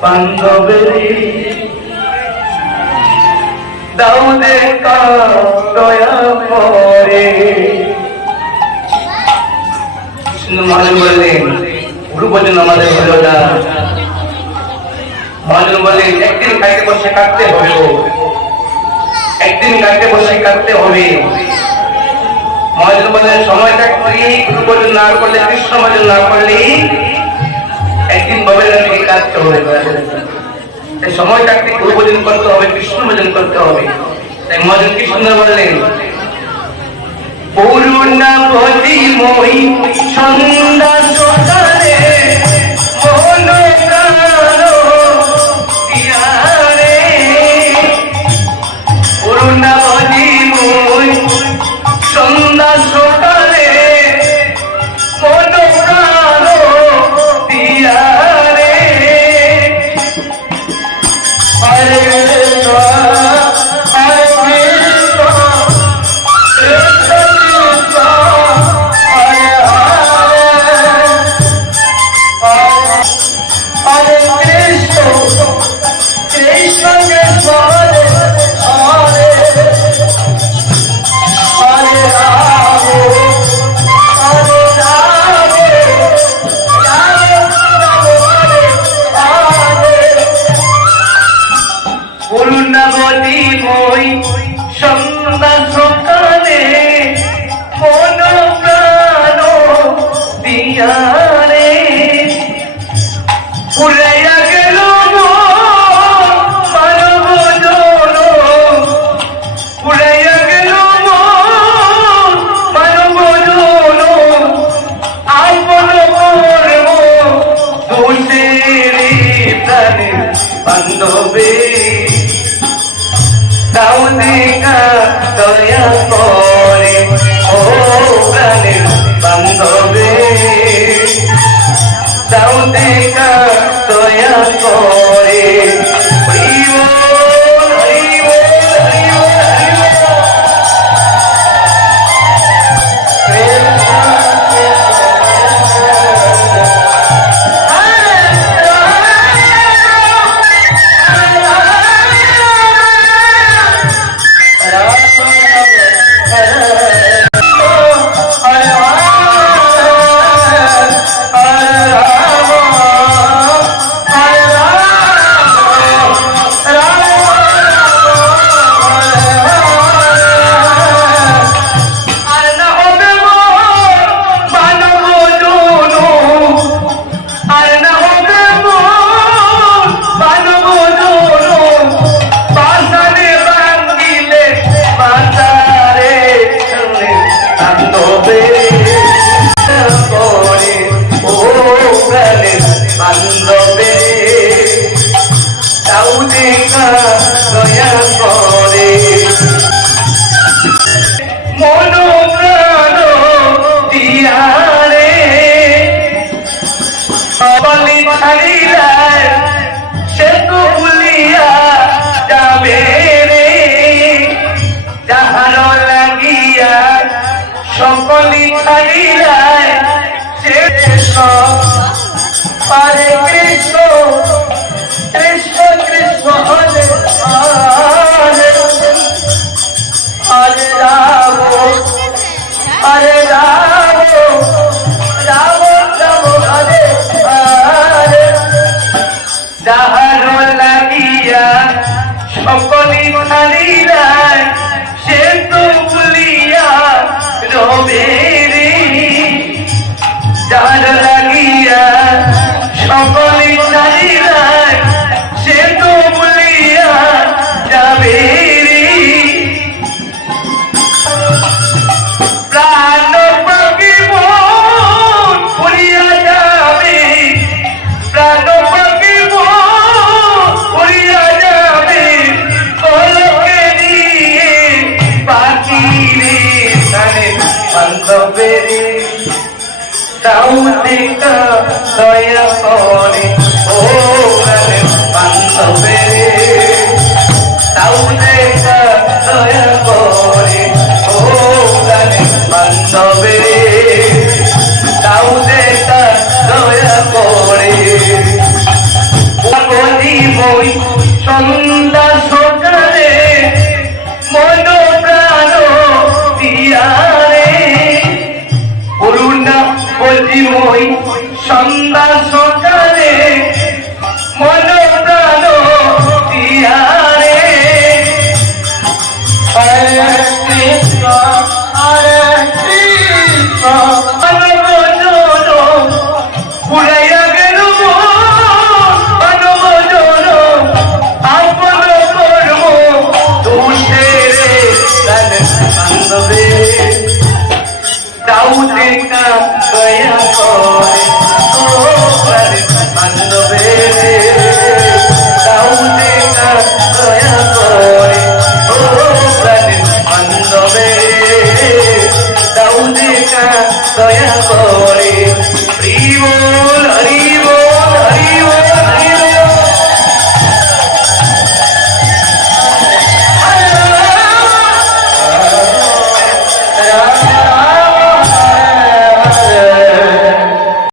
বান্ধবেরি দাও করে। বললেন, গুরু ভোজন আমাদের না। বললেন, একদিন খাইতে বসে কাটতে হবে। একদিন কাটতে বসে কাটতে হবে। মহাজন বললেন সময় থাকলে গুরু ভোজন না করলে কৃষ্ণ ভোজন না করলে থাকতে গুরু ভোজন করতে হবে কৃষ্ণ ভোজন করতে হবে। তাই মহাজন সুন্দর বললেন পূর্ণবতী মই সন্ধ্যা সকালে মন প্রাণ দিয়ারে দাও সকলি ছাড়িলায় সব পারে কৃষ্ণ কৃষ্ণ কৃষ্ণ হরে হরে তাও দয়া করে, ও বান্ধবে। তাও দেখা দয়া করে, ও বান্ধবে। তাও দেখা দয়া করে। সন্ধ্যা যদি ওই সন্ধ্যা সকালে মন প্রাণ দিয়ারে কৃষ্ণ, হরে কৃষ্ণ হরে ভজন ভুলাইয়া গেল মন। ভজন আপন কর্ম, দোষের